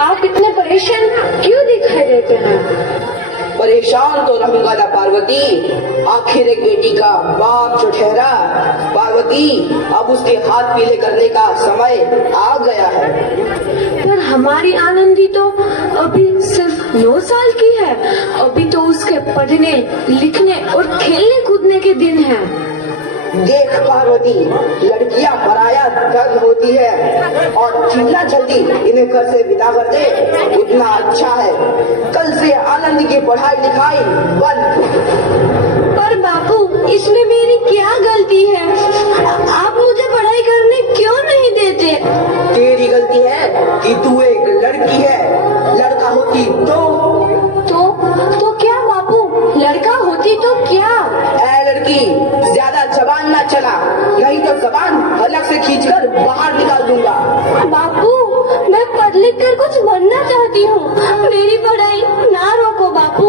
आप इतने परेशान क्यों दिखाई देते हैं? परेशान तो रहूंगा ना पार्वती, आखिर एक बेटी का बाप जो ठहरा। पार्वती, अब उसके हाथ पीले करने का समय आ गया है। पर हमारी आनंदी तो अभी सिर्फ 9 साल की है। अभी तो उसके पढ़ने, लिखने और खेलने कूदने के दिन हैं। देख पार्वती, लड़कियां पराया धन होती है और जितना जल्दी इन्हें घर से विदा कर दे उतना अच्छा है। कल से आनंद की पढ़ाई लिखाई बंद। पर बापू, इसमें मेरी क्या गलती है? आप मुझे पढ़ाई करने क्यों नहीं देते? तेरी गलती है कि तू एक लड़की है। लड़का होती तो क्या बापू? लड़का होती तो क्या? ऐ लड़की, ज्यादा जबान ना चला, नहीं तो जबान अलग से खींचकर बाहर निकाल दूंगा। बापू, मैं पढ़ लिख कर कुछ बनना चाहती हूँ। मेरी पढ़ाई ना रोको बापू।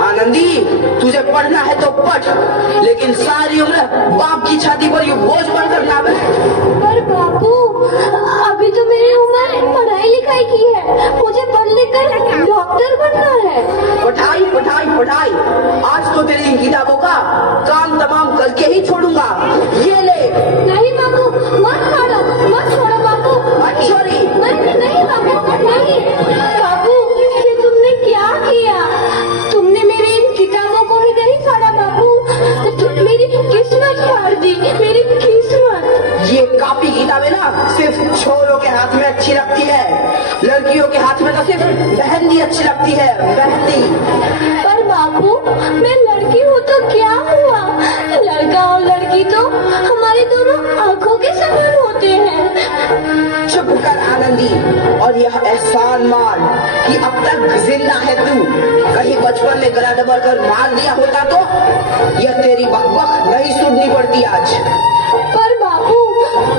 आनंदी, तुझे पढ़ना है तो पढ़, लेकिन सारी उम्र बाप की छाती पर ये बोझ बनकर ना बैठ। पर बापू, अभी तो मेरी उम्र पढ़ाई लिखाई की है। मुझे पढ़ लिख कर डॉक्टर बनना है। पढ़ाई पढ़ाई पढ़ाई, आज तो तेरी किताबों का काम तमाम करके ही छोड़ूंगा। ये ले। नहीं बापू, मत छोड़ो बापू। छोरी। नहीं बापू, नहीं। बापू, ये तुमने क्या किया? तुमने मेरी इन किताबों को ही नहीं फाड़ा बापू। मेरी किस्मत फाड़ दी, मेरी किस्मत। ये कापी किताबें ना सिर्फ छोरों के हाथ में अच्छी लगती है, लड़कियों के हाथ में तो सिर्फ मेहंदी अच्छी लगती है, मेहंदी। पर बापू, मैं लड़की हूँ तो क्या हुआ? लड़का और लड़की तो हमारी दोनों आंखों के समान होते हैं। चुप कर आनंदी, और यह एहसान मान कि अब तक जिंदा है तू। कहीं बचपन में गला दबा कर मार दिया होता तो यह तेरी बकबक नहीं सुननी पड़ती आज। पर बापू,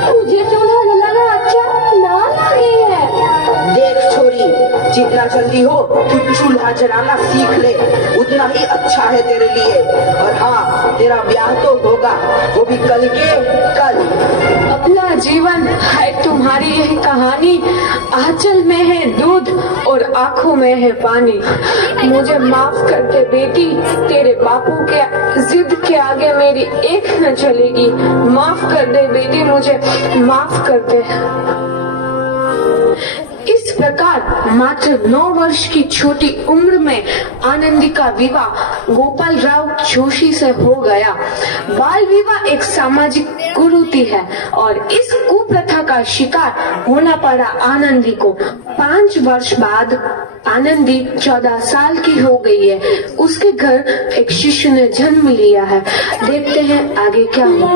मुझे चूल्हा जलाना अच्छा ना लगे है। देख छोरी, जितना जल्दी हो तू चूल्हा जलाना सीख ले, उतना ही अच्छा है तेरे लिए। और हाँ, तेरा ब्याह तो होगा, वो भी कल के कल। अपना जीवन है तुम्हारी यह कहानी, आंचल में है दूध और आंखों में है पानी। मुझे माफ कर दे बेटी, तेरे बापू के जिद के आगे मेरी एक न चलेगी। माफ कर दे बेटी, मुझे माफ कर दे। इस प्रकार मात्र 9 वर्ष की छोटी उम्र में आनंदी का विवाह गोपाल राव जोशी से हो गया। बाल विवाह एक सामाजिक कुरीति है और इस कुप्रथा का शिकार होना पड़ा आनंदी को। 5 वर्ष बाद आनंदी 14 साल की हो गई है। उसके घर एक शिशु ने जन्म लिया है। देखते हैं आगे क्या हुआ।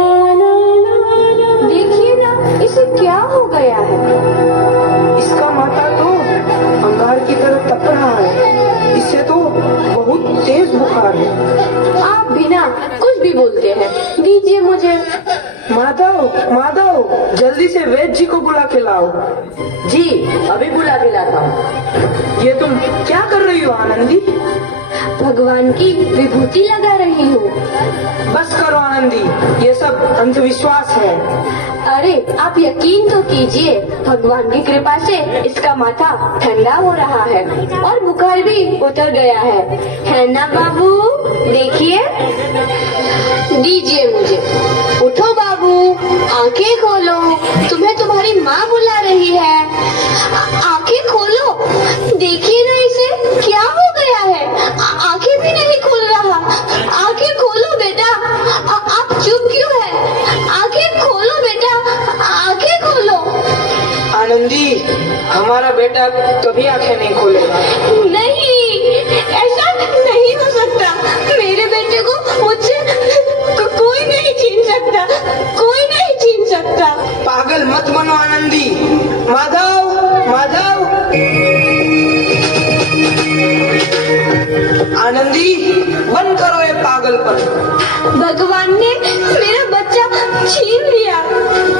देखिए ना, इसे क्या हो गया है? इसका माथा तो अंगार की तरह तप रहा है। इससे तो बहुत तेज बुखार है। आप बिना कुछ भी बोलते हैं, दीजिए मुझे। माधव, जल्दी से वैद्य जी को बुला के लाओ। जी, अभी बुला के लाता हूँ। ये तुम क्या कर रही हो आनंदी? भगवान की विभूति लगा रही हूँ। बस करो आनंदी, ये सब अंधविश्वास है। अरे आप यकीन तो कीजिए, भगवान की कृपा से इसका माथा ठंडा हो रहा है और बुखार भी उतर गया है ना बाबू? देखिए, दीजिए मुझे। उठो बाबू, आंखें खोलो, तुम्हें तुम्हारी माँ बुला रही है। आंखें खोलो, देखिए ना इसे क्या हो गया है। आंखें भी नहीं खोल रहा। आंखें खोलो बेटा। आप चुप क्यों है? आंखें खोलो बेटा, आंखें खोलो। आनंदी, हमारा बेटा कभी आंखें नहीं खोलेगा। नहीं, ऐसा नहीं हो सकता। मेरे बेटे को मुझसे कोई नहीं छीन सकता, कोई नहीं छीन सकता। पागल मत बनो आनंदी। माधव, आनंदी, बंद करो ये पागलपन। भगवान ने मेरा बच्चा छीन लिया।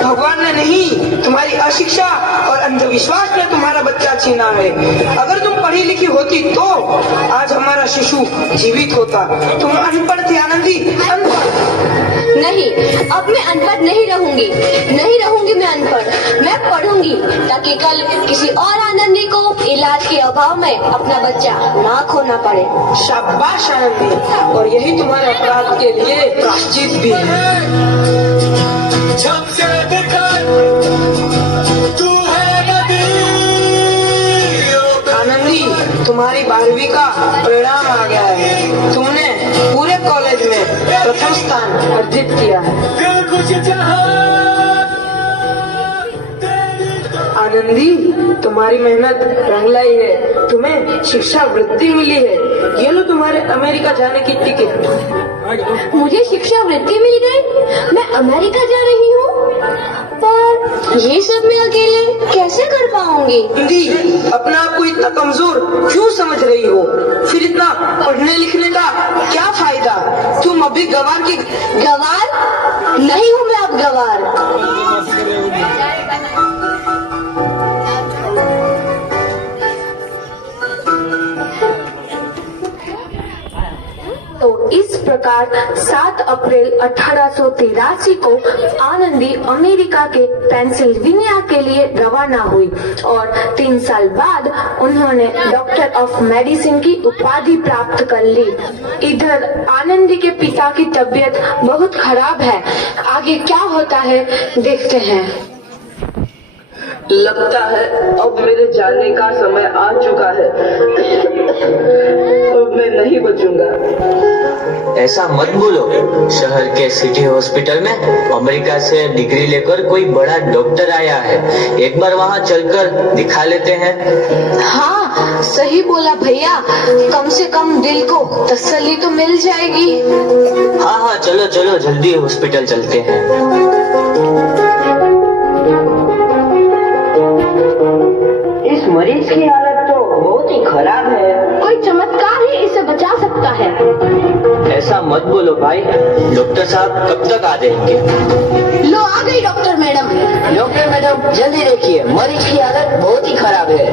भगवान ने नहीं, तुम्हारी अशिक्षा और अंधविश्वास ने तुम्हारा बच्चा छीना है। अगर तुम पढ़ी लिखी होती तो आज हमारा शिशु जीवित होता। तुम अनपढ़ थी आनंदी, अनपढ़। नहीं, अब मैं अनपढ़ नहीं रहूंगी मैं अनपढ़। मैं पढ़ूंगी ताकि कल किसी और आनंदी को इलाज के अभाव में अपना बच्चा ना खोना पड़े। शाबाश आनंदी, और यही तुम्हारे अपराध के लिए प्रायश्चित भी है। आनंदी, तुम्हारी 12वीं का परिणाम आ गया है। तुमने पूरे कॉलेज में प्रथम स्थान अर्जित किया है। आनंदी, तुम्हारी मेहनत रंग लाई है। तुम्हें शिक्षा वृत्ति मिली है। ये लो तुम्हारे अमेरिका जाने की टिकट। मुझे शिक्षा वृत्ति मिल गई, मैं अमेरिका जा रही हूँ। पर ये सब मैं अकेले कैसे कर पाऊंगी? आनंदी, अपने आप को इतना कमजोर क्यों समझ रही हो? फिर इतना पढ़ने लिखने का क्या फायदा? तुम अभी गवार की गवार नहीं हूँ मैं अब गवार। तो इस प्रकार 7 अप्रैल 1883 को आनंदी अमेरिका के पेंसिल्वेनिया के लिए रवाना हुई और 3 साल बाद उन्होंने डॉक्टर ऑफ मेडिसिन की उपाधि प्राप्त कर ली। इधर आनंदी के पिता की तबीयत बहुत खराब है। आगे क्या होता है देखते हैं। लगता है अब मेरे जाने का समय आ चुका है। अब मैं नहीं बचूंगा। ऐसा मत बोलो। शहर के सिटी हॉस्पिटल में अमेरिका से डिग्री लेकर कोई बड़ा डॉक्टर आया है। एक बार वहाँ चलकर दिखा लेते हैं। हाँ, सही बोला भैया। कम से कम दिल को तसल्ली तो मिल जाएगी। हाँ हाँ, चलो चलो जल्दी हॉस्पिटल चलते हैं। इस मरीज की हालत तो बहुत ही खराब है। कोई चमत्कार ही इसे बचा सकता है। ऐसा मत बोलो भाई। डॉक्टर साहब कब तक आ जाएंगे? लो आ गई डॉक्टर मैडम। डॉक्टर मैडम जल्दी देखिए, मरीज की हालत बहुत ही खराब है।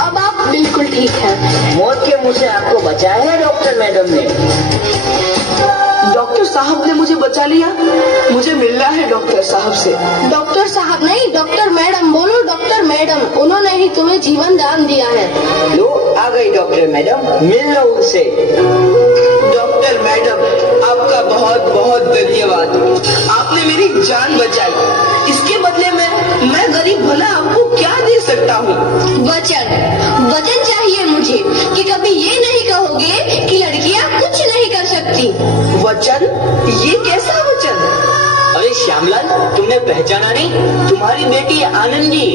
अब आप बिल्कुल ठीक है। मौत के मुंह से आपको बचाया है डॉक्टर मैडम ने। डॉक्टर साहब ने मुझे बचा लिया। मुझे मिलना है डॉक्टर साहब से। डॉक्टर साहब नहीं, डॉक्टर मैडम बोलो। डॉक्टर मैडम, उन्होंने ही तुम्हें जीवन दान दिया है। लो आ गई डॉक्टर मैडम, मिल लो उनसे। डॉक्टर मैडम, आपका बहुत बहुत धन्यवाद। आपने मेरी जान बचाई। इसके बदले में मैं गरीब भला आपको क्या दे सकता हूँ? वचन चाहिए मुझे कि कभी ये नहीं कहोगे कि लड़कियाँ कुछ नहीं कर सकती। वचन? ये कैसा वचन? अरे श्यामलाल, तुमने पहचाना नहीं? तुम्हारी बेटी आनंदी।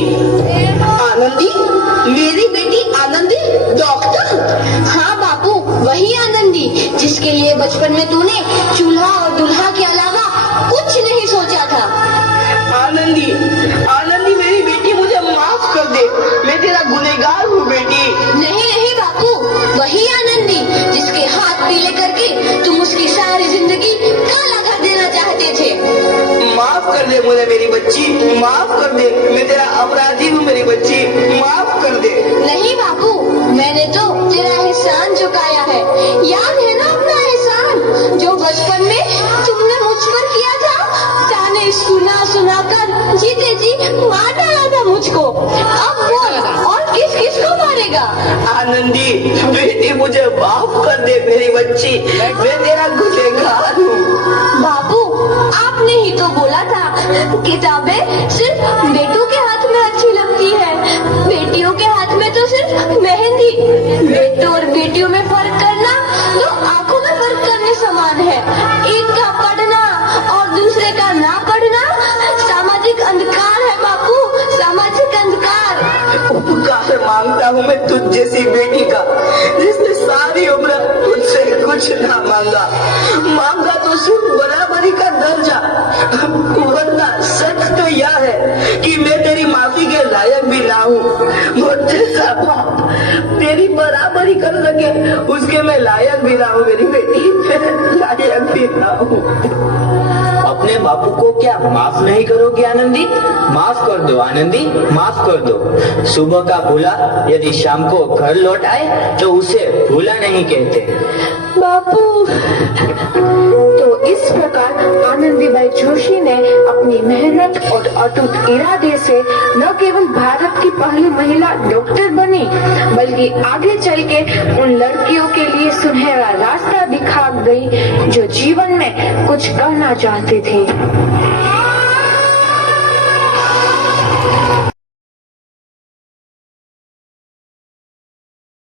आनंदी? मेरी बेटी आनंदी डॉक्टर? हाँ बापू, वही आनंदी जिसके लिए बचपन में तूने चूल्हा और दूल्हा के अलावा कुछ नहीं सोचा था। आनंदी, आनंदी मेरी बेटी, मुझे माफ कर दे। मैं तेरा गुनहगार हूँ बेटी। नहीं नहीं बापू, वही आनंदी जिसके हाथ पीले करके तुम उसकी सारी जिंदगी काला कर देना चाहते थे। माफ कर दे मुझे मेरी बच्ची, माफ कर दे। मैं तेरा अपराधी हूँ मेरी बच्ची, माफ कर दे। नहीं बापू, मैंने तो तेरा एहसान चुकाया है। याद है ना अपना एहसान जो बचपन में तुमने मुझ पर किया था? ताने सुना सुना कर जीते जी मार डाला था मुझको। अब बोल, और किस किस को मारेगा? आनंदी बेटी, मुझे माफ कर दे मेरी बच्ची। मैं तेरा गुनहगार हूँ। बापू, आपने ही तो बोला था किताबें सिर्फ बेटों के हाथ में अच्छी लगती है, बेटियों के हाथ में तो सिर्फ मेहंदी। बेटों और बेटियों में फर्क करना तो आंखों में फर्क करने समान है। एक का पढ़ना और दूसरे का ना पढ़ना सामाजिक अंधकार है बापू, सामाजिक अंधकार। उपकार मांगता हूँ मैं तुझ जैसी बेटी का, जिसने सारी उम्र मुझसे कुछ ना मांगा तो सिर्फ बराबरी का दर्जा। वरना सच तो यह है कि मैं तेरी माफी के लायक भी ना हूँ। वो जैसा बाप तेरी बराबरी कर सके उसके मैं लायक भी ना हूँ मेरी बेटी, मैं लायक भी ना हूँ। अपने बापू को क्या माफ नहीं करोगी आनंदी? माफ कर दो आनंदी, माफ कर दो। सुबह का भूला यदि शाम को घर लौट आए तो उसे भूला नहीं कहते। बापू। तो इस प्रकार आनंदीबाई जोशी ने अपनी मेहनत और अटूट इरादे से न केवल भारत की पहली महिला डॉक्टर बनी, बल्कि आगे चल के उन लड़कियों के लिए सुनहरा रास्ता दिखा गई जो जीवन में कुछ करना चाहती थी।